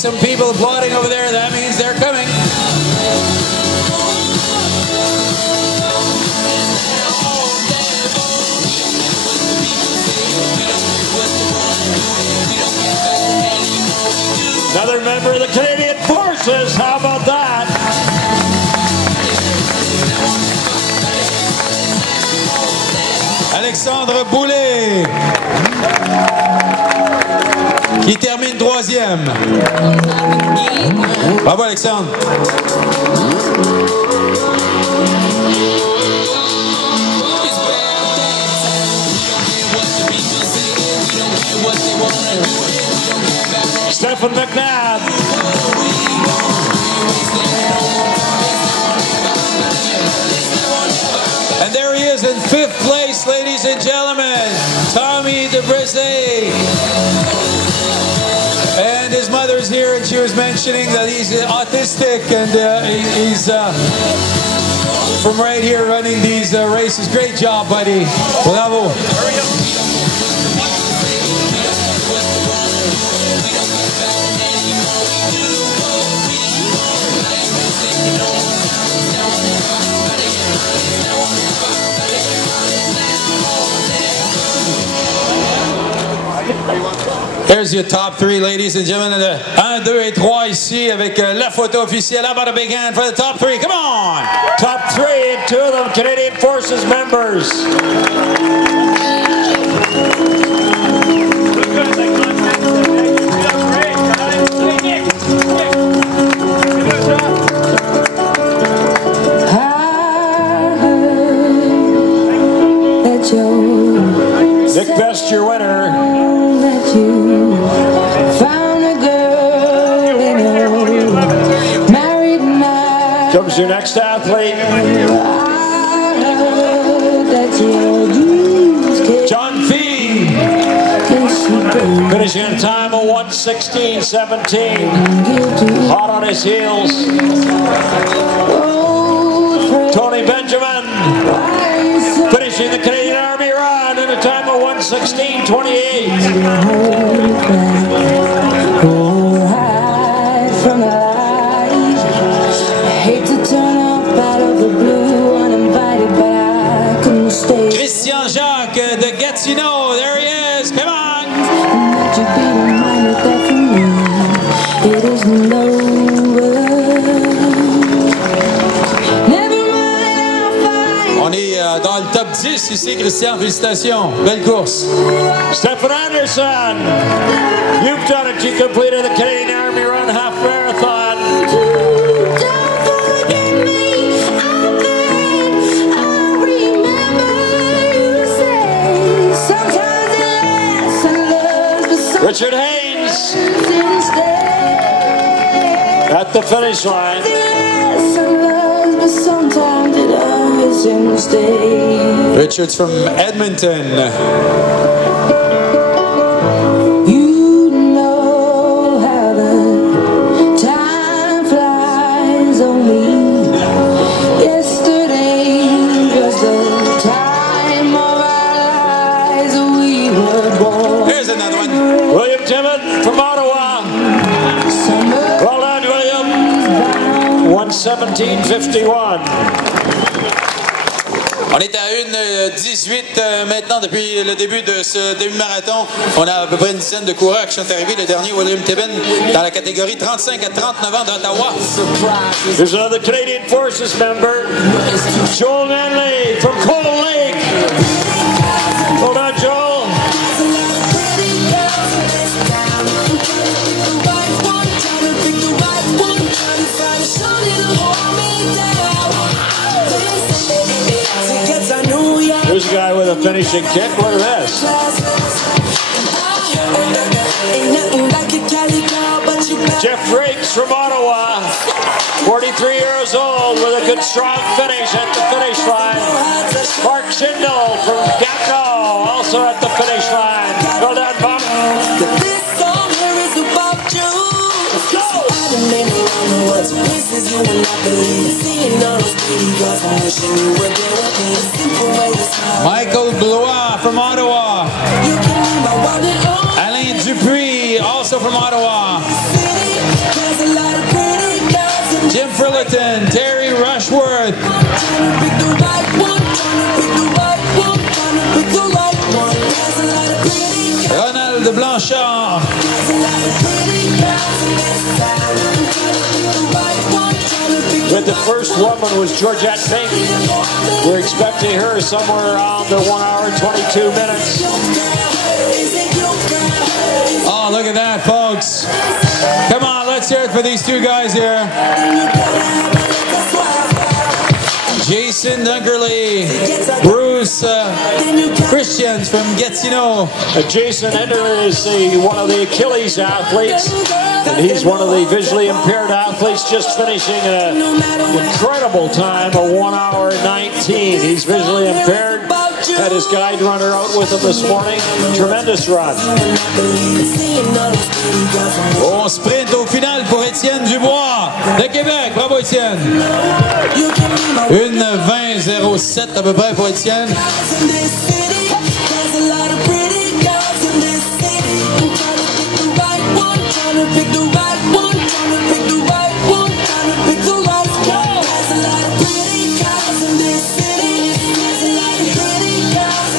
some people applauding over there. That means they're coming. Another member of the Canadian Forces. How about that? Alexandre Boulet, qui termine 3e. Bravo Alexandre. Stephen McNabb. And there he is in 5th place, ladies and gentlemen, Tommy DeBrisset. And his mother's here, and she was mentioning that he's autistic, and he's from right here running these races. Great job, buddy. Bravo. There's your top 3, ladies and gentlemen. 1, 2 et 3 ici avec la photo officielle. How about a big hand for the top 3? Come on! Top 3, 2 of them Canadian Forces members. Nick Best, your winner. Comes your next athlete. John Fee. Finishing in time of 1:16.17. Hot on his heels. Tony Benjamin. Finishing the Canadian Army run in a time of 1:16.28. Christian Jacques de Gatineau, there he is, come on! On est dans le top 10 ici, Christian, félicitations, belle course. Stephen Anderson, you've done it, you completed the Canadian Army Run half marathon. Richard Haynes at the finish line. Richard's from Edmonton. You know how the time flies on me. Yesterday was the time of our lives. We were born. Here's another one. William Timmett from Ottawa. Well done, William. 1:17.51. On est à 1:18 maintenant depuis le début de ce demi-marathon. On a à peu près une dizaine de coureurs qui sont arrivés. Le dernier, William Tibbin, dans la catégorie 35 à 39 ans d'Ottawa. There's another Canadian Forces member, Joel Manley from Cold Lake. Hold on, Joel. Here's a guy with a finishing kick. Look at this. Jeff Rakes from Ottawa, 43 years old with a good strong finish at the finish line. Mark Schindel from Gatineau, also at the finish line. Well done, Buck. This song here is about you. Let's go. Michael Blois from Ottawa. Alain Dupuis, also from Ottawa. Jim Frillerton, Terry Rushworth, Ronald Blanchard, With the first woman was Georgette Fink. We're expecting her somewhere around the 1 hour and 22 minutes. Oh, look at that, folks. Come on, let's hear it for these two guys here. Jason Dunkerley, Bruce Christians from Gatineau. Jason Dunkerley is one of the Achilles athletes, and he's one of the visually impaired athletes, just finishing an incredible time, a 1 hour 19. He's visually impaired. Had his guide runner out with him this morning. Tremendous run. On sprint au final pour Étienne Dubois de Québec. Bravo Étienne. 1:20:07 à peu près pour Étienne.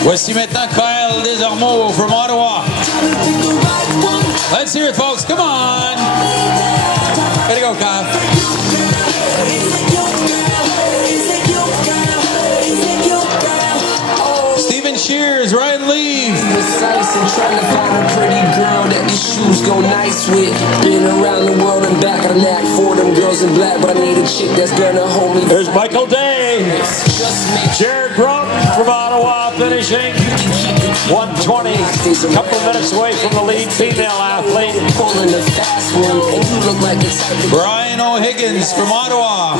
Voici maintenant Kyle Desormeaux from Ottawa. Let's hear it, folks. Come on. Way to go, Kyle. Stephen Shears, Ryan Lee. Precise and trying to find a pretty girl that these shoes go nice with. Been around the world and back, got a knack for them girls in black, but I need a chick that's gonna hold me. There's Michael Day. Jared Brown from Ottawa finishing 1:20. A couple of minutes away from the lead female athlete. Pulling the fast one, and you look like it's Brian O'Higgins from Ottawa.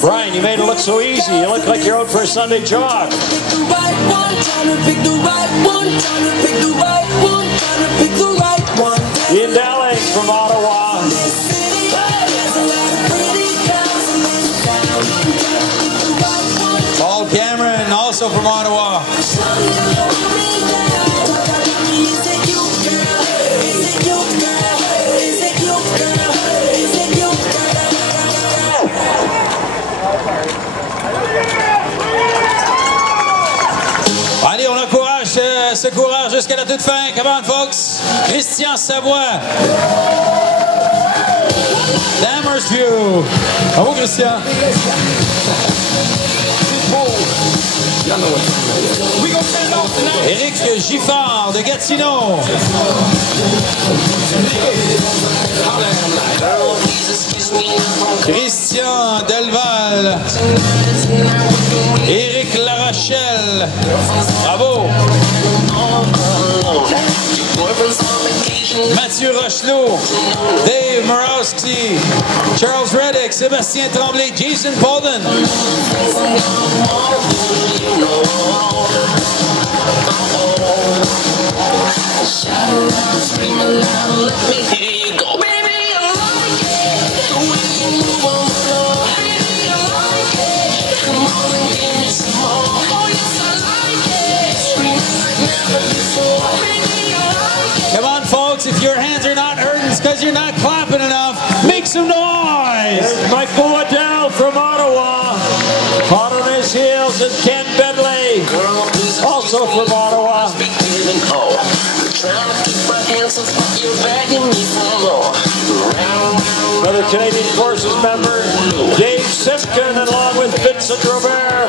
Brian, you made it look so easy. You look like you're out for a Sunday jog. Ian Dowling from Ottawa. Paul Cameron, also from Ottawa. Allez, on encourage ce coureur jusqu'à la toute fin. Come on, folks. Christian Savoie. Damersview. Bravo, Christian. Éric Giffard de Gatineau. Christian Delval. Éric Larachelle. Bravo. Mathieu Rochelot. Dave Morowski. Charles Reddick. Sébastien Tremblay. Jason Bolden. Come on, folks, if your hands are not hurting, it's because you're not clapping enough. Make some noise! There's Michael Waddell from Ottawa. Hot on his heels is Ken Bedley, also from Ottawa. Another Canadian Forces member, Dave Simpkin, along with Vincent Robert.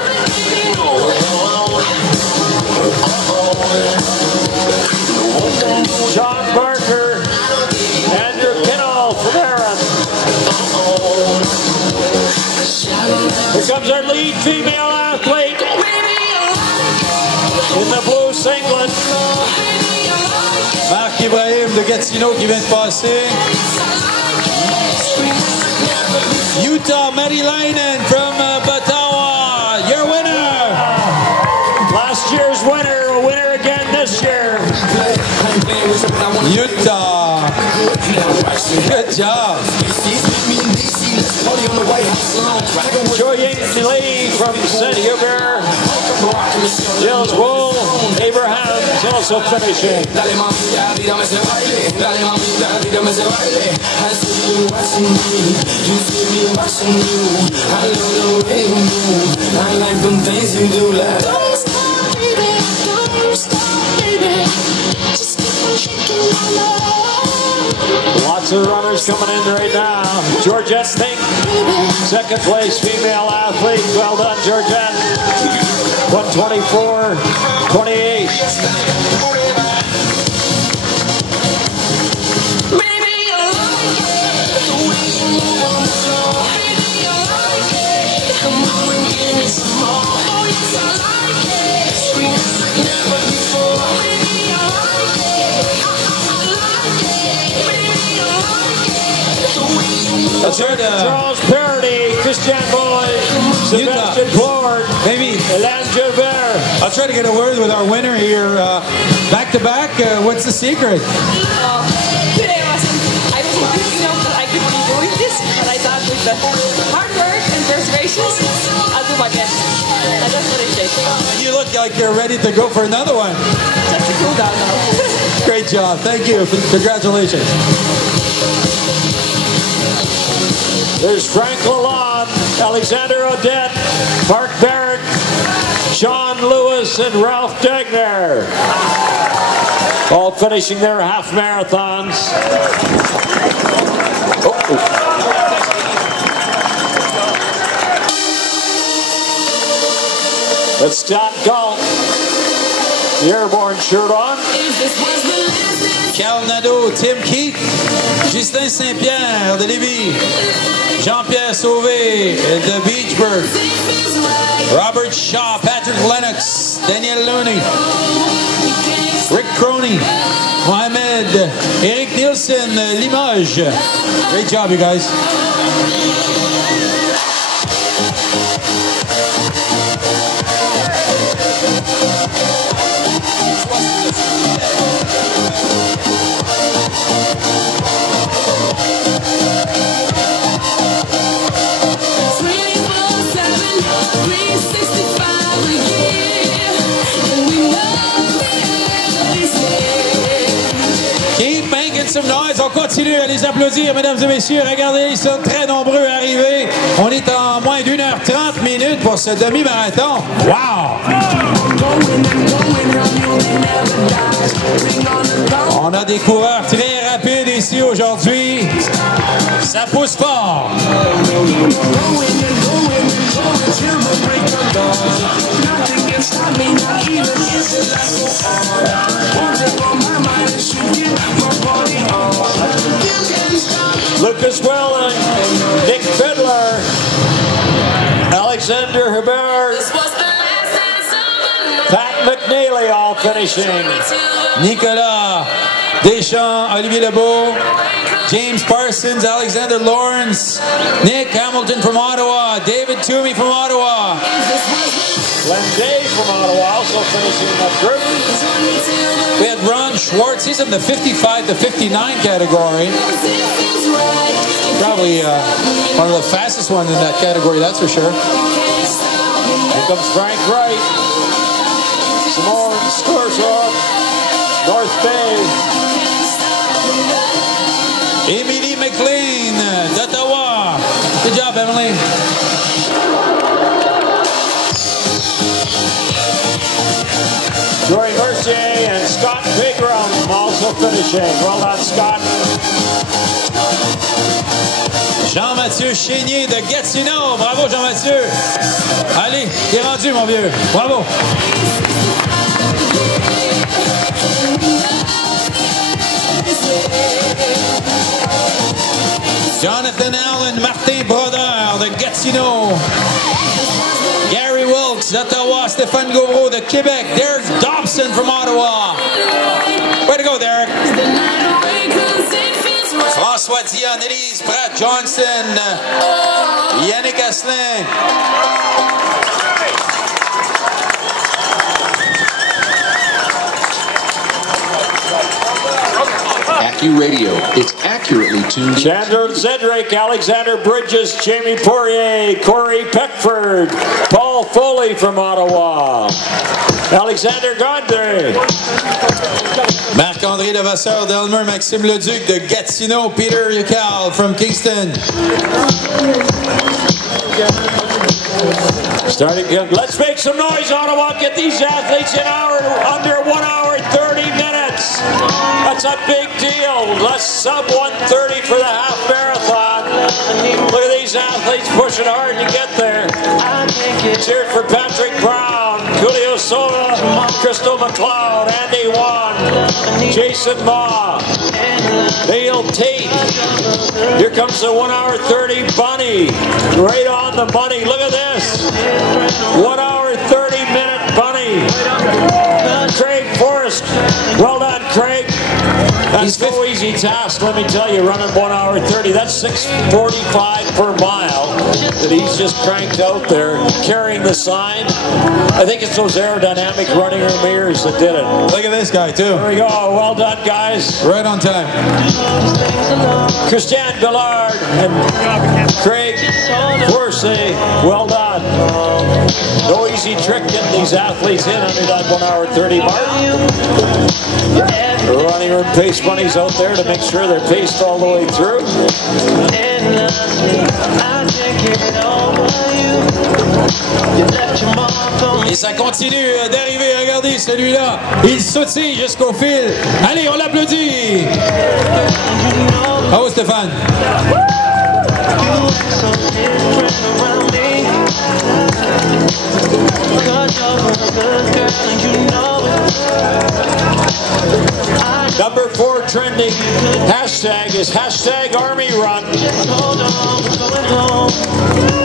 John Barker, Andrew Kinnell from Aaron. Here comes our lead female athlete in the blue singlet. Marc Ibrahim de Gatineau qui vient de passer. Utah Merilainen from Ottawa, your winner. Last year's winner, a winner again this year. Utah. Good job. Joy Lee from St. Hubert. Gilles Wool, Abrahams also finishing. Dale mami, dame ese baile. Dale mami, dame ese baile. I see you watching me, you see me watching you. I love the way you move, I like them things you do. Like don't stop, baby, don't stop, baby. Just keep on shaking my love. Lots of runners coming in right now. Georgette Fink, second place female athlete. Well done, Georgette. 124.28. Let's hear Charles Parody, Christian Boy, Sebastian Plord, maybe Alain Gilbert. I'll try to get a word with our winner here. Back to back, what's the secret? Today I wasn't thinking of that I could be doing this, but I thought with the hard work and perseverance, I'll do my best. And that's what it takes. You look like you're ready to go for another one. Just a cool down now. Great job. Thank you. Congratulations. There's Frank Lalonde, Alexander Odette, Mark Barrett, Sean Lewis, and Ralph Degner. All finishing their half marathons. That's Scott Galt, the airborne shirt on. Carl Nadeau, Tim Keith, Justin Saint-Pierre de Lévis, Jean-Pierre Sauvé de Beachburg, Robert Shaw, Patrick Lennox, Daniel Looney, Rick Croney, Mohamed, Eric Nielsen, Limoges. Great job, you guys. Some noise. On continue à les applaudir, mesdames et messieurs. Regardez, ils sont très nombreux à arriver. On est en moins d'1h30 minutes pour ce demi-marathon. Wow! On a des coureurs très rapides ici aujourd'hui. Ça pousse fort. Lucas Welling, Nick Fiddler, Alexander Hebert, Pat McNeely all finishing. Nicolas Deschamps, Olivier Lebeau, James Parsons, Alexander Lawrence, Nick Hamilton from Ottawa, David Toomey from Ottawa. Glenn Day from Ottawa also finishing in that group. We had Ron Schwartz, he's in the 55 to 59 category. Probably one of the fastest ones in that category, that's for sure. Here comes Frank Wright, Simone Scorsov, North Bay. Emily McLean, d'Ottawa. Good job, Emily. Jory Mercier and Scott Pigram also finishing. Well done, Scott. Jean-Mathieu Chénier de Gatineau. Bravo, Jean-Mathieu. Allez, t'es rendu, mon vieux. Bravo. Jonathan Allen, Martin Brodeur de Gatineau. Gary Wilkes d'Ottawa, Stéphane Gauvreau de Québec, Derek Dobson from Ottawa. Way to go, Derek. François Dion, Elise Pratt Johnson, Yannick Asselin. AccuRadio. It's accurate. accurately tuned. Chandler Zedrick, Alexander Bridges, Jamie Poirier, Corey Peckford, Paul Foley from Ottawa, Alexander Gondry, Marc-André Levasseur d'Elmer, Maxime Leduc de Gatineau, Peter Yucal from Kingston. Starting good. Let's make some noise, Ottawa. Get these athletes in under 1 hour 30 minutes. That's a big deal. Let's sub 130 for the half marathon. Look at these athletes pushing hard to get there. Cheers for Patrick Brown, Julio Sola, Crystal McLeod, Andy Wan, Jason Ma, Dale Tate. Here comes the 1 hour 30 bunny. Right on the money. Look at this. 1 hour 30-minute bunny. Craig Forrest. Well done, Craig. That's no easy task, let me tell you, running 1 hour 30. That's 6:45 per mile that he's just cranked out there, carrying the sign. I think it's those aerodynamic running room mirrors that did it. Look at this guy, too. There we go. Well done, guys. Right on time. Christian Billard and Craig Forsey, well done. No easy trick getting these athletes in under that 1 hour 30 mark. The running room pace bunnies out there to make sure they're paced all the way through. Et ça continue d'arriver. Regardez celui-là. Il sautille jusqu'au fil. Allez, on l'applaudit. Bravo, Stéphane. Number 4 trending hashtag is #ArmyRun.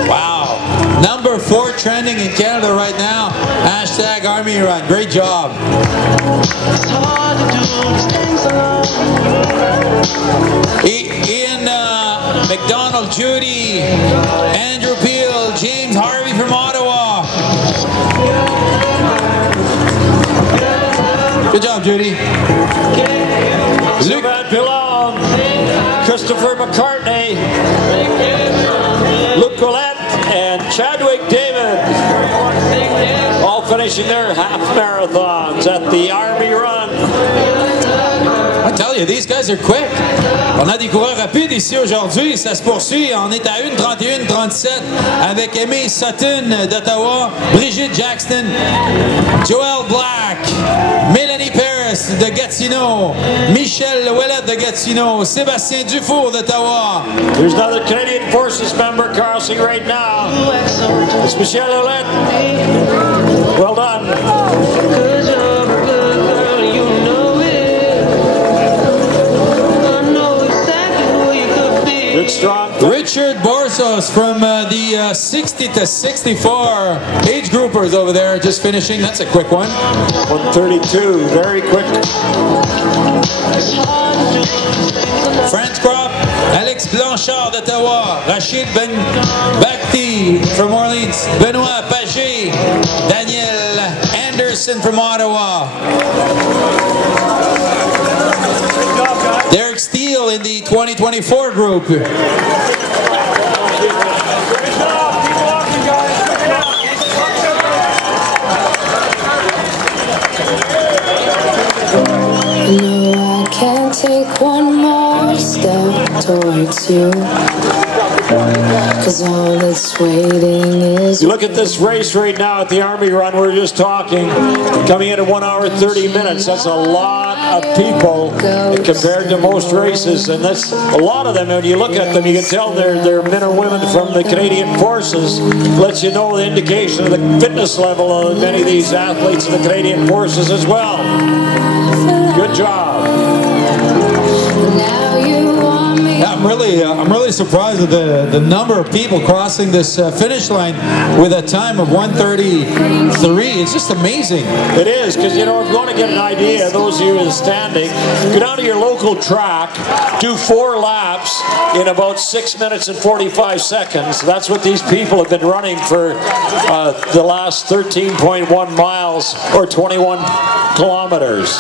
Wow. Number 4 trending in Canada right now. #ArmyRun. Great job. Ian McDonald, Judy, Andrew Peel, James Harvey from Ottawa. Good job, Judy. Sylvain Pilon, Christopher McCartney, Luke Collette, and Chadwick David, all finishing their half marathons at the Army Run. I tell you, these guys are quick. On a des coureurs rapides ici aujourd'hui. Ça se poursuit. On est à 1:31:37 avec Amy Sutton d'Ottawa, Brigitte Jackson, Joelle Black, Mélanie Paris de Gatineau, Michel Ouellet de Gatineau, Sébastien Dufour d'Ottawa. There's another Canadian Forces member crossing right now. It's Michel Ouellet. Well done. Good strong. Richard Borsos from the 60 to 64 age groupers over there, just finishing. That's a quick one. 1:32, very quick. France Crop, Alex Blanchard d'Ottawa, Rachid Ben Bakhti from Orleans, Benoit Paget, Daniel Anderson from Ottawa. Derek Steele in the 2024 group. No, I can't take one more step towards you. 'Cause all that's waiting is. You look at this race right now at the Army Run, we were just talking, coming in at 1 hour 30 minutes. That's a lot of people compared to most races, and that's a lot of them. When you look at them, you can tell they're men or women from the Canadian Forces. Lets you know the indication of the fitness level of many of these athletes in the Canadian Forces as well. Good job. Now you want me. Yeah, I'm really surprised at the number of people crossing this finish line with a time of 1:33. It's just amazing. It is, because, you know, if you want to get an idea, those of you in standing, go down to your local track, do 4 laps in about 6 minutes and 45 seconds. That's what these people have been running for the last 13.1 miles or 21 kilometers.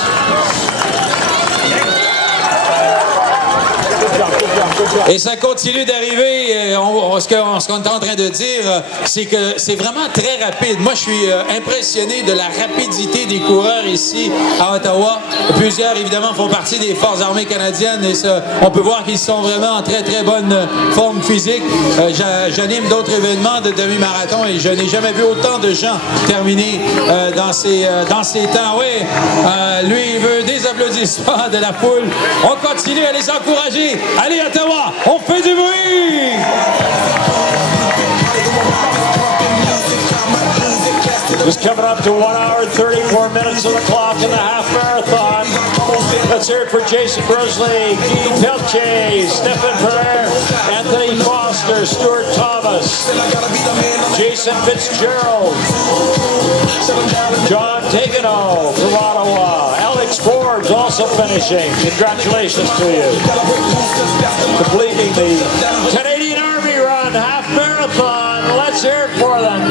Et ça continue d'arriver. Ce qu'on est en train de dire, c'est que c'est vraiment très rapide. Moi, je suis impressionné de la rapidité des coureurs ici à Ottawa. Plusieurs, évidemment, font partie des Forces armées canadiennes et on peut voir qu'ils sont vraiment en très, très bonne forme physique. J'anime d'autres événements de demi-marathon et je n'ai jamais vu autant de gens terminer dans ces temps. Oui, lui, il veut des applaudissements de la foule. On continue à les encourager. Allez, Ottawa, on fait du bruit! Just coming up to 1 hour, 34 minutes of the clock in the half marathon. Let's hear it for Jason Brosley, Guy Pelche, Stephen Ferrer, Anthony Foster, Stuart Thomas, Jason Fitzgerald, John Tegano from Ottawa, Alex Forbes also finishing. Congratulations to you. Completing the Canadian Army Run half marathon. Let's hear it for them.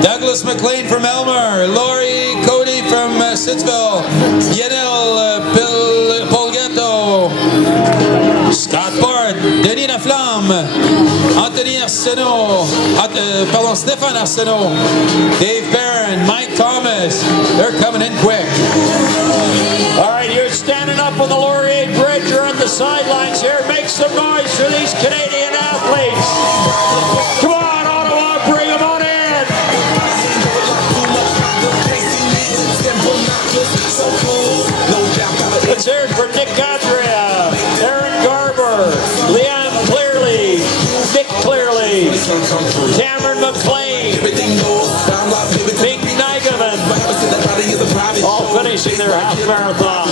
Douglas McLean from Elmer, Laurie Cody from Sittsville, Yanel Polgetto, Scott Bard, Denis Laflamme, Anthony Arsenault, Stéphane Arsenault, Dave Barron, Mike Thomas. They're coming in quick. All right, you're standing up on the Laurier Bridge or at the sidelines here. Make some noise for these Canadian athletes. Come on, Ottawa, bring them on in. Let's hear it for Nick Andrea, Aaron Garber, Leanne Clearly, Nick Clearly, Cameron McLean, Big Nigaman, all finishing their half marathon.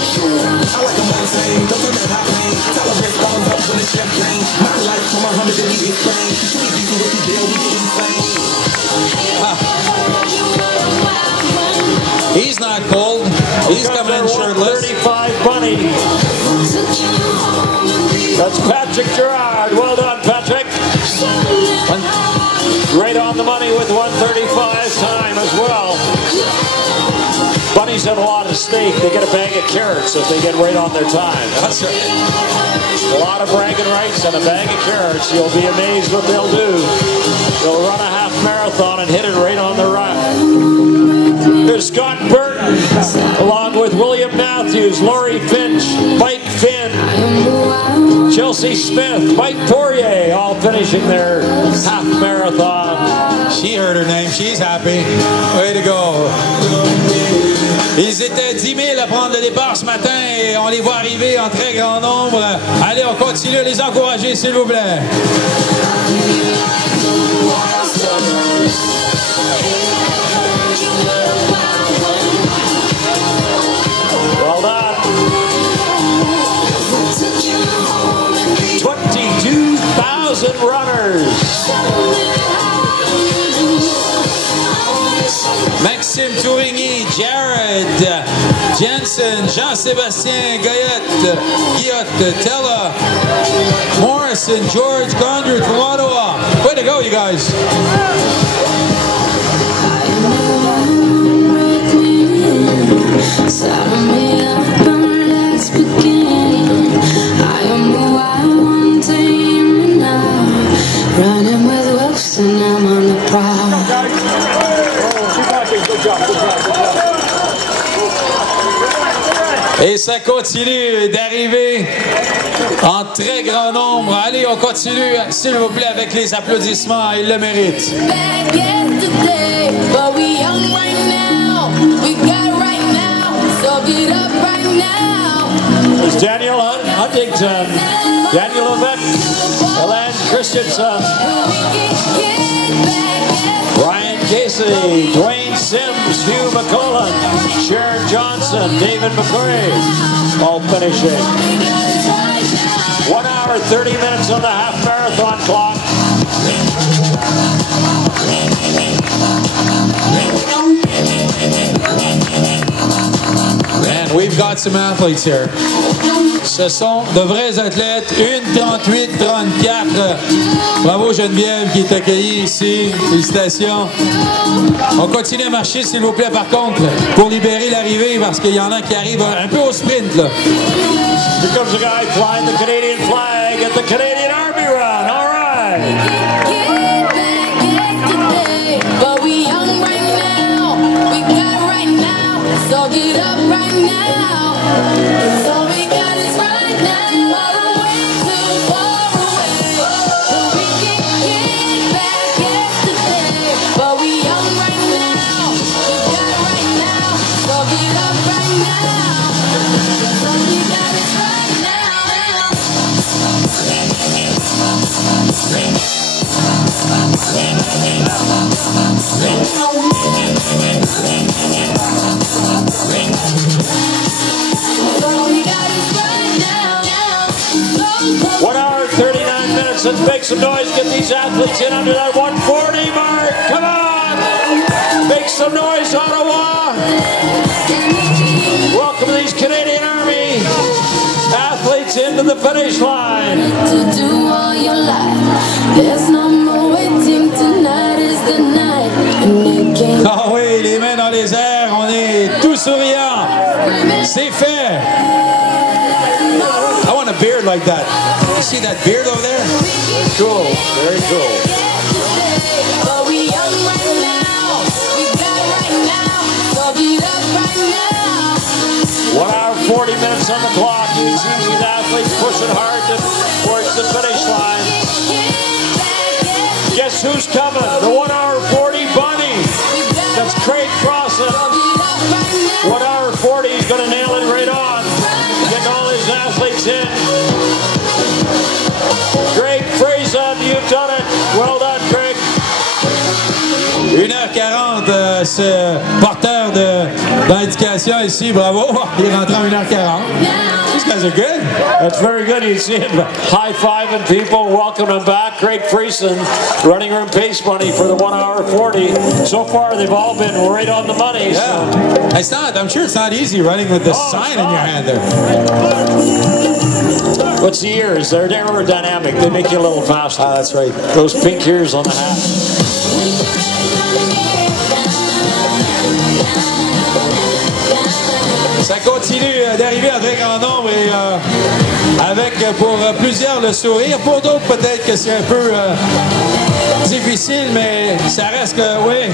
He's not cold. He's coming in shirtless. 35 Bunny. That's Patrick Gerard. Well done, Patrick. Right on the money with 135 time as well. Bunnies have a lot of stake. They get a bag of carrots if they get right on their time. That's right. A lot of bragging rights and a bag of carrots. You'll be amazed what they'll do. They'll run a half marathon and hit it right on the run. There's Scott Burton, along with William Matthews, Laurie Finch, Mike Finn, Chelsea Smith, Mike Poirier, all finishing their half marathon. She heard her name. She's happy. Way to go. Ils étaient 10 000 à prendre le départ ce matin et on les voit arriver en très grand nombre. Allez, on continue à les encourager, s'il vous plaît. Well done. 22,000 runners. Maxime Tourigny, Jared Jensen, Jean-Sébastien Guillotte, Tella, Morrison, George Gondry from Ottawa. Way to go, you guys. Running with wolves and I'm on the prowl. Et ça continue d'arriver en très grand nombre. Allez, on continue, s'il vous plaît, avec les applaudissements. Ils le méritent. Back yesterday, but we young right now. We got it right now, so get up right now. There's Daniel Huntington, Daniel Levesque, Alan Christensen, Ryan Casey, Dwayne Sims, Hugh McCullen, Sharon Johnson, David McCray, all finishing. 1 hour, 30 minutes on the half marathon clock. And we've got got some athletes here. Ce sont de vrais athlètes. 1:38:34. Bravo Geneviève qui est accueillie ici. Félicitations. On continue à marcher, s'il vous plaît, par contre, pour libérer l'arrivée, parce qu'il y en a qui arrivent un peu au sprint, là. Here comes a guy flying the Canadian flag at the Canadian Army Run. All right. But we young right now, we got right now, so get up right now. So we got is right now, far away, too far away. So we can get back yesterday. But we young right now, we got right now, so get up right now. So we got is right now. One hour, 39 minutes. Let's make some noise. Get these athletes in under that 140 mark. Come on. Make some noise, Ottawa. Welcome these Canadian Army athletes into the finish line. To do all your life, there's no more waiting. Tonight is the night, and it can't. Ah oui, les mains dans les airs, on est tous souriants. C'est fait. I want a beard like that. You see that beard over there? Cool. Very cool. But we young right now, we got right now, so get up right now. 1 hour, 40 minutes on the clock. You can see these athletes pushing hard towards the finish line. Guess who's coming? The 1 hour 40 bunny. That's Craig Crossan. 1 hour 40. He's going to nail it right on. Getting all his athletes in. Greg Frison, you've done it. Well done, Greg. 1h40, ce porteur d'indication ici, bravo. Il est rentré en 1h40. These guys are good. That's very good. You see him high-fiving people, welcoming them back. Greg Frison, running room pace money for the 1 hour 40. So far, they've all been right on the money. Yeah. It's not, I'm sure it's not easy running with this sign in your hand there. What's the ears? They're aerodynamic. They make you a little faster. Ah, that's right. Those pink ears on the hat. Ça continue d'arriver à très grand nombre et avec pour plusieurs le sourire. Pour d'autres, peut-être que c'est un peu difficile, mais ça reste que, oui,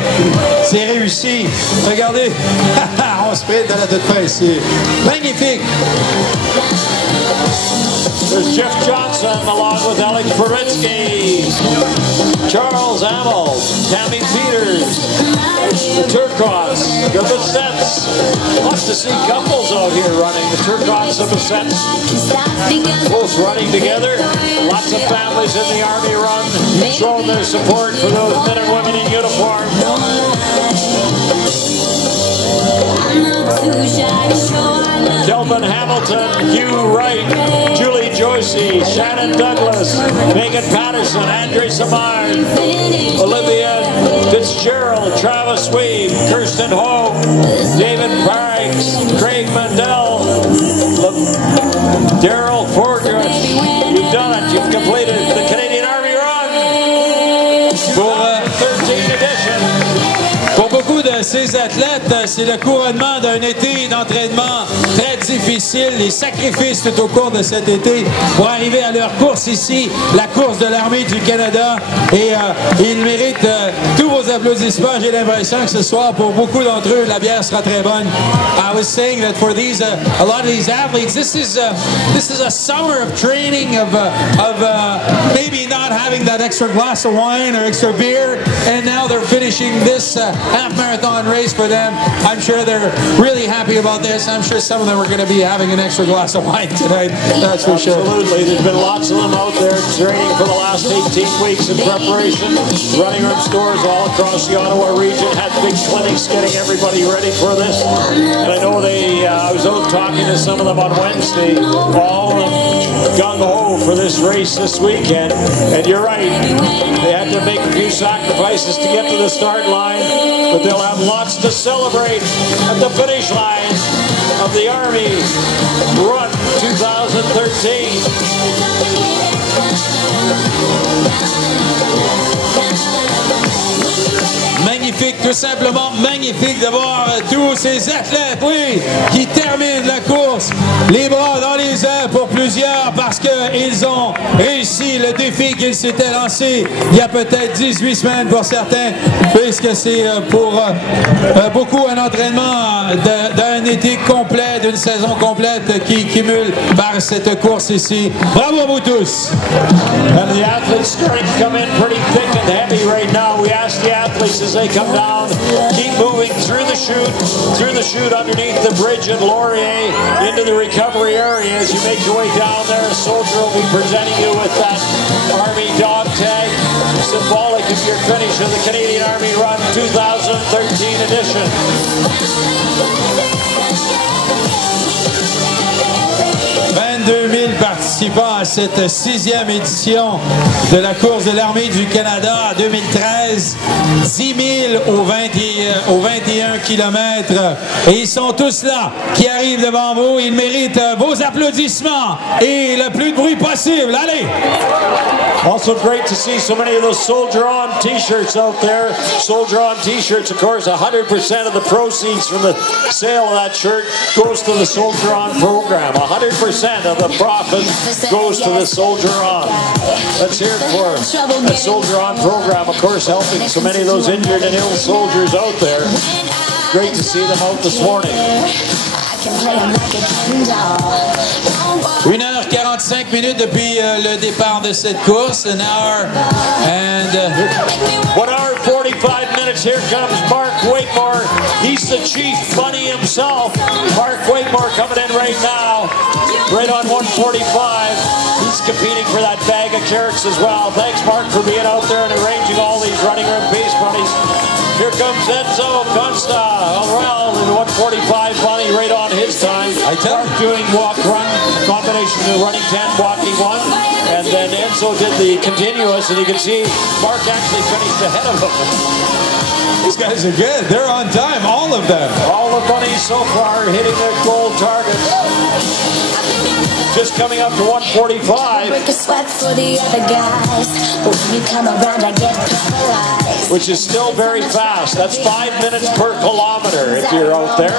c'est réussi. Regardez, on sprint à la toute fin ici. Magnifique. There's Jeff Johnson along with Alex Beretsky, Charles Hamill, Tammy Peters, the Turcots, the Besets. Lots to see couples out here running. The Turcots and Besets both running together. Lots of families in the Army run showing their support for those men and women in uniform. Kelvin Hamilton, Hugh Wright, Julie Joycey, Shannon Douglas, Megan Patterson, Andre Samard, Olivia Fitzgerald, Travis Weave, Kirsten Hogue, David Parks, Craig Mandel, Daryl Fordrush. You've done it. You've completed the Canadian Army Run. Pour 13 edition. Pour beaucoup de ces athlètes, c'est le couronnement d'un été d'entraînement très difficile, les sacrifices tout au cours de cet été pour arriver à leur course ici, la course de l'Armée du Canada. Et ils méritent tous vos applaudissements. J'ai l'impression que ce soir, pour beaucoup d'entre eux, la bière sera très bonne. I was saying that for these, a lot of these athletes, this is a summer of training, of maybe not having that extra glass of wine or extra beer, and now they're finishing this half-marathon race for them. I'm sure they're really happy about this. I'm sure some of them are going to be having an extra glass of wine tonight. That's for sure. Absolutely. There's been lots of them out there training for the last 18 weeks in preparation. Running room stores all across the Ottawa region had big clinics getting everybody ready for this. And I know I was out talking to some of them on Wednesday, all gung-ho for this race this weekend. And you're right, they had to make a few sacrifices to get to the start line, but they'll have lots to celebrate at the finish line. of the Army Run 2013. Magnifique, tout simplement magnifique de voir tous ces athlètes, oui, qui terminent la course, les bras dans les airs pour plusieurs parce qu'ils ont réussi le défi qu'ils s'étaient lancé il y a peut-être 18 semaines pour certains, puisque c'est pour beaucoup un entraînement d'un été complet, d'une saison complète qui cumule par cette course ici. Bravo à vous tous! And the athletes starting to come in pretty thick and heavy right now. We ask the athletes as they come down, keep moving through the chute underneath the bridge at Laurier into the recovery area. As you make your way down there, a soldier will be presenting you with that Army dog tag, symbolic of your finish of the Canadian Army Run 2013 edition. 22 000 participants à cette 6e édition de la course de l'Armée du Canada en 2013. 10 000 au 21 km. Et ils sont tous là qui arrivent devant vous. Ils méritent vos applaudissements et le plus de bruit possible. Allez! Also great to see so many of those Soldier On t-shirts out there. Soldier On t-shirts, of course, 100% of the proceeds from the sale of that shirt goes to the Soldier On program. 100% of the profit goes to the Soldier On. Let's hear it for the Soldier On program, of course, helping so many of those injured and ill soldiers out there. Great to see them out this morning. 1h45 minutes depuis le départ de cette course. An hour and 1 hour 45 minutes. Here comes Mark Waitmore. He's the chief bunny himself. Mark Waitmore coming in right now. Right on 145. He's competing for that bag of carrots as well. Thanks, Mark, for being out there and arranging all these running room base bunnies. Here comes Enzo Consta. Well, in 145 bunny right on his time. Mark doing walk-run, combination of running 10, walking 1. And then Enzo did the continuous, and you can see Mark actually finished ahead of him. these guys are good. They're on time, all of them. All the bunnies so far hitting their goal targets. Just coming up to 145. Which is still very fast. That's 5 minutes per kilometer if you're out there.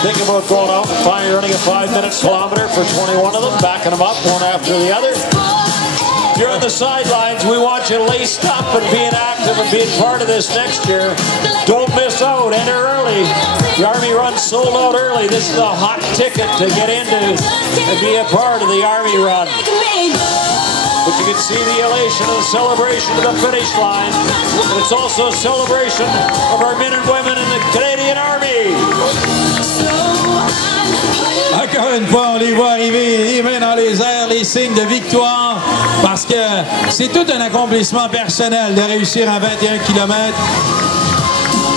Think about going out and finally running a 5-minute kilometer for 21 of them, backing them up one after the other. If you're on the sidelines, we want you laced up and being active and being part of this next year. Don't miss out. Enter early. The Army Run sold out early. This is a hot ticket to get into and be a part of the Army Run. But you can see the elation and the celebration of the finish line. And it's also a celebration of our men and women in the Canadian Army. Encore une fois, on les voit arriver, les mains dans les airs, les signes de victoire, parce que c'est tout un accomplissement personnel de réussir un 21 km.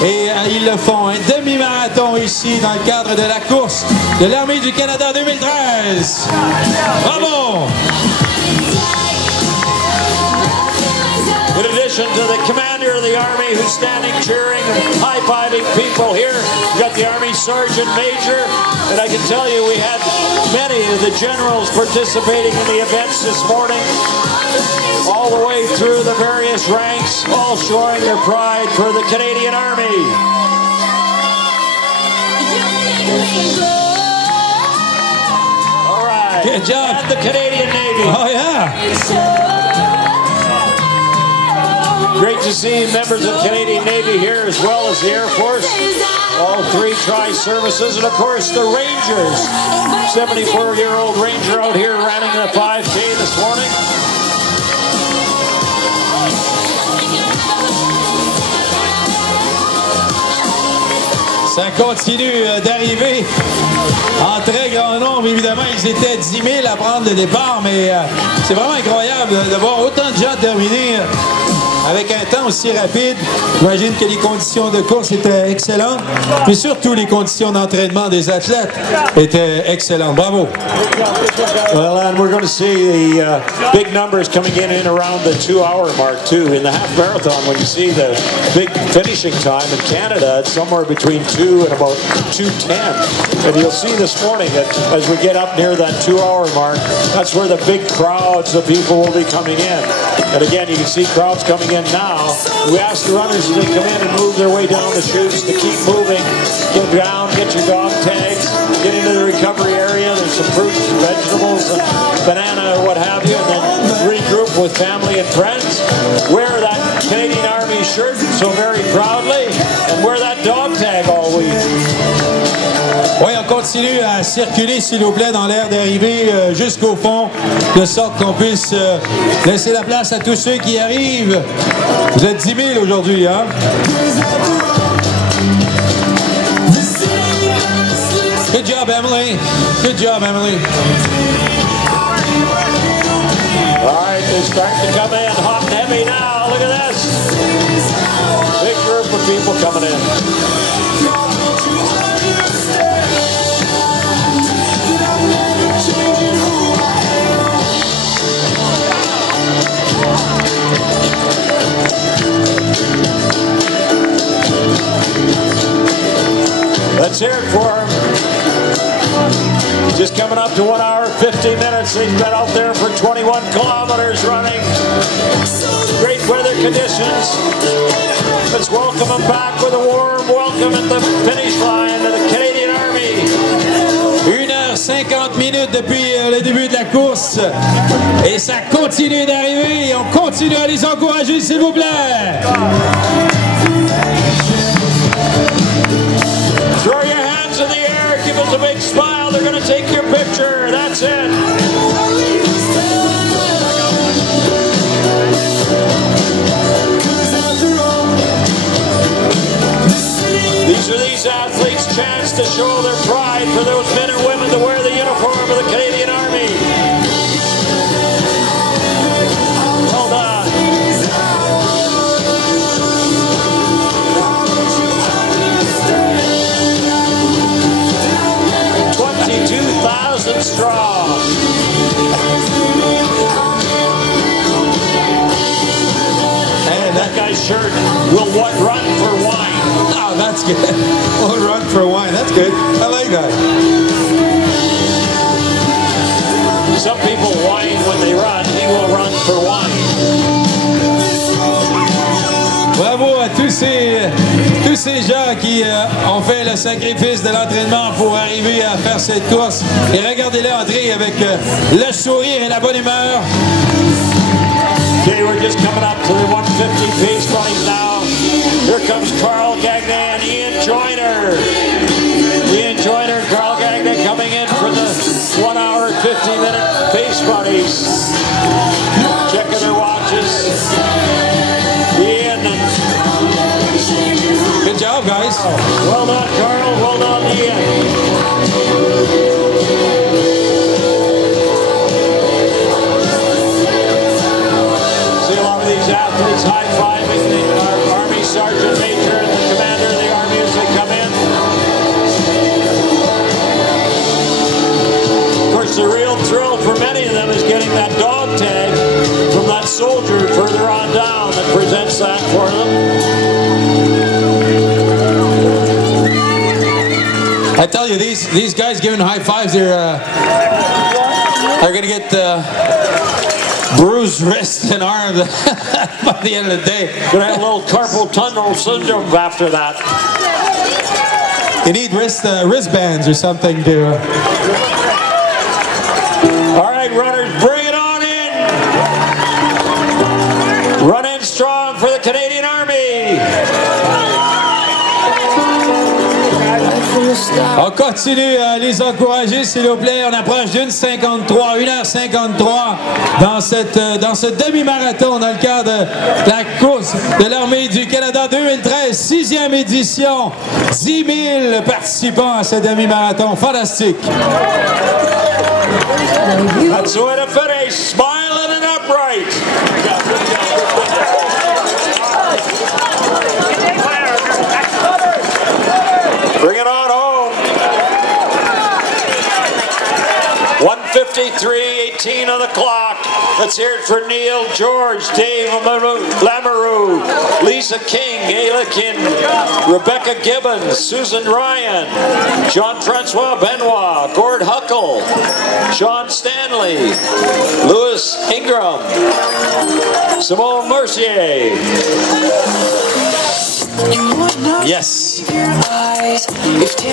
Et ils le font, un demi-marathon ici dans le cadre de la course de l'Armée du Canada 2013. Bravo! In addition to the commander of the Army who's standing cheering and high-fiving people here, we got the Army Sergeant Major, and I can tell you we had many of the generals participating in the events this morning, all the way through the various ranks, all showing their pride for the Canadian Army. All right, good job. And the Canadian Navy. Oh yeah! Great to see members of the Canadian Navy here as well as the Air Force. All three tri-services, and of course the Rangers. 74-year-old Ranger out here running the 5K this morning. Ça continue d'arriver en très grand nombre. Évidemment, ils étaient 10 000 à prendre le départ, mais c'est vraiment incroyable de voir autant de gens terminer avec un temps aussi rapide, j'imagine que les conditions de course étaient excellentes, mais surtout les conditions d'entraînement des athlètes étaient excellentes. Bravo. Well, and we're going to see the big numbers coming in around the 2-hour mark, too. In the half marathon, when you see the big finishing time in Canada, it's somewhere between 2 and about 2:10. And you'll see this morning that as we get up near that 2-hour mark, that's where the big crowds of people will be coming in. And again, you can see crowds coming in now. We ask the runners as they come in and move their way down the chutes to keep moving. Get down, get your dog tags, get into the recovery area. There's some fruits and vegetables and banana or what have you, and then regroup with family and friends. Wear that Canadian Army shirt so very proudly, and wear that dog tag all week. Oui, on continue à circuler, s'il vous plaît, dans l'aire d'arrivée jusqu'au fond, de sorte qu'on puisse laisser la place à tous ceux qui arrivent. Vous êtes 10 000 aujourd'hui, hein? Good job, Emily. Good job, Emily. All right, they're starting to come in hot and heavy now. Look at this. Big group of people coming in. Let's hear it for him. Just coming up to 1 hour, 50 minutes. He's been out there for 21 kilometers running. Great weather conditions. Let's welcome him back with a warm welcome at the finish line of the Canadian Army. 1h50 minutes depuis le début de la course. Et ça continue d'arriver. On continue à les encourager, s'il vous plaît. Throw your hands in the air, give us a big smile. They're going to take your picture. That's it. These are these athletes' chance to show their pride for those men and women to wear the uniform of the Canadian Army. Hold on. 22,000 strong. And that guy's shirt will run for wine. Oh, that's good. We'll run for wine. That's good. I like that. Some people whine when they run. He will run for wine. Bravo à tous ces gens qui ont fait le sacrifice de l'entraînement pour arriver à faire cette course. Et regardez-les entrer avec le sourire et la bonne humeur. Okay, we're just coming up to the 150 pace buddies now. Here comes Carl Gagnon and Ian Joyner. Ian Joyner and Carl Gagnon coming in for the 1 hour 50-minute pace buddies. Checking their watches. Ian and... Good job, guys. Well done, Carl. Well done, Ian. Athletes high-fiving the Army Sergeant Major and the Commander of the Army as they come in. Of course, the real thrill for many of them is getting that dog tag from that soldier further on down that presents that for them. I tell you, these guys giving high fives, they're going to get bruised wrists and arms by the end of the day. Gonna have a little carpal tunnel syndrome after that. You need wristbands or something to... All right, runners, bring it on in. Run in strong for the Canadian Army. On continue à les encourager, s'il vous plaît. On approche d'1h53 dans ce demi-marathon dans le cadre de la course de l'Armée du Canada 2013, 6e édition. 10 000 participants à ce demi-marathon. Fantastique. That's the way to finish. Smiling and upright. the clock. Let's hear it for Neil George, Dave Lamoureux, Lisa King, Ayla Kin, Rebecca Gibbons, Susan Ryan, Jean-Francois Benoit, Gord Huckle, Sean Stanley, Louis Ingram, Simone Mercier. Yes.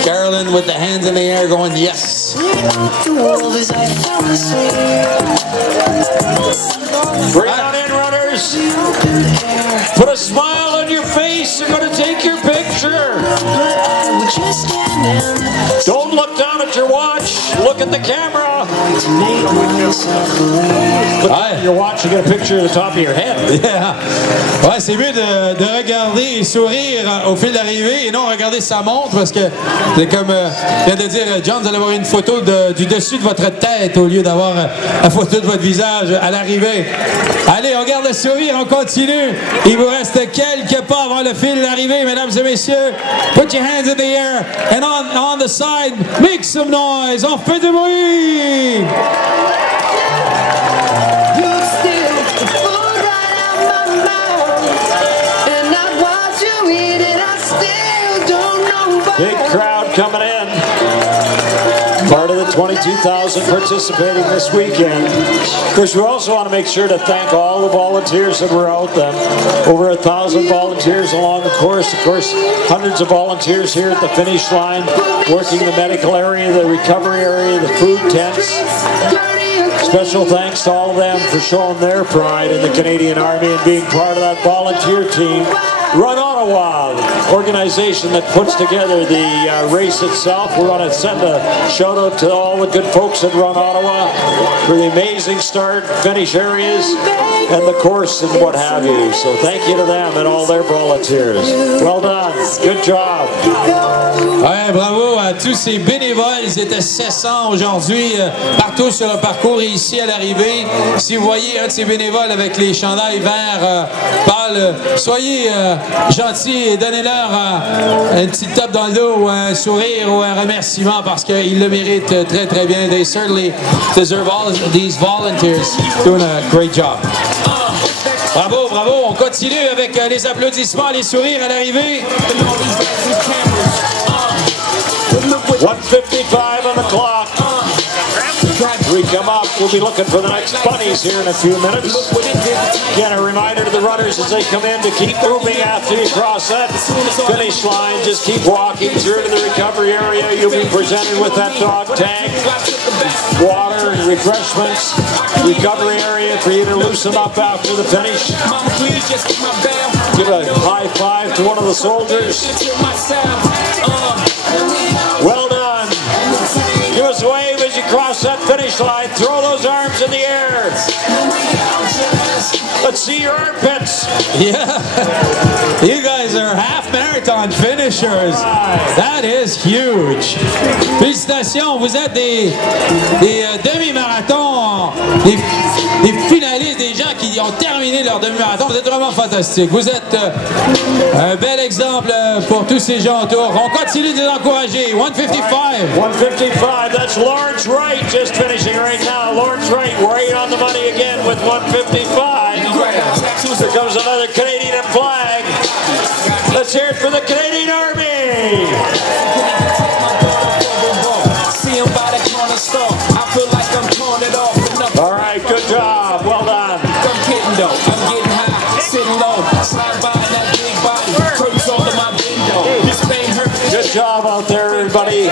Carolyn with the hands in the air going, yes. Bring on in, runners. Put a smile on your face. They're going to take your picture. Don't look down at your watch. Look at the camera. Look at your watch, you get a picture of the top of your head. Yeah. Ouais, c'est mieux de regarder et sourire au fil d'arrivée et non regarder sa montre parce que c'est comme vient de dire John, vous allez avoir une photo du dessus de votre tête au lieu d'avoir la photo de votre visage à l'arrivée. Allez, on garde le sourire, on continue. Il vous reste quelques pas avant le fil d'arrivée, mesdames et messieurs. Put your hands in the air and on the side, make some noise. On fait du bruit. Big crowd coming in. Part of the 22,000 participating this weekend. Of course, we also want to make sure to thank all the volunteers that were out there. Over 1,000 volunteers along the course. Of course, hundreds of volunteers here at the finish line, working the medical area, the recovery area, the food tents. Special thanks to all of them for showing their pride in the Canadian Army and being part of that volunteer team. Run Ottawa, organization that puts together the race itself. We want to send a shout out to all the good folks at Run Ottawa for the amazing start, finish areas, and the course and what have you. So thank you to them and all their volunteers. Well done. Good job. Ouais, bravo à tous ces bénévoles. Ils étaient 700 aujourd'hui partout sur le parcours et ici à l'arrivée. Si vous voyez un de ces bénévoles avec les chandails verts pâles, soyez gentils et donnez-leur une petite tape dans le dos ou un sourire ou un remerciement parce qu'ils le méritent très très bien. They certainly deserve all these volunteers doing a great job. Bravo, bravo. On continue avec les applaudissements, les sourires à l'arrivée. 1:55 on the clock. We come up, we'll be looking for the next bunnies here in a few minutes. Again, a reminder to the runners as they come in to keep moving after you cross that finish line. Just keep walking through to the recovery area. You'll be presented with that dog tank, water and refreshments, recovery area for you to loosen up after the finish. Give a high five to one of the soldiers. Well done. Give us a wave as you cross that finish line. Throw those arms in the air. Let's see your armpits. Yeah. You guys are half marathon finishers. That is huge. Félicitations. Vous êtes des demi-marathons, des finalistes, des gens qui ont terminé leur demi-marathon. Vous êtes vraiment fantastiques. Vous êtes un bel exemple pour tous ces gens autour. On continue de les encourager. 1:55. 1:55. That's Lawrence Wright just finishing right now. Lawrence Wright right on the money again with 1:55. Here comes another Canadian flag. Let's hear it for the Canadian Army. All right, good job. Well done. Good job out there, everybody.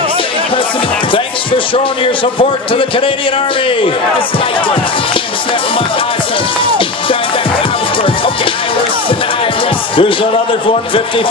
Thanks for showing your support to the Canadian Army. Here's another 155.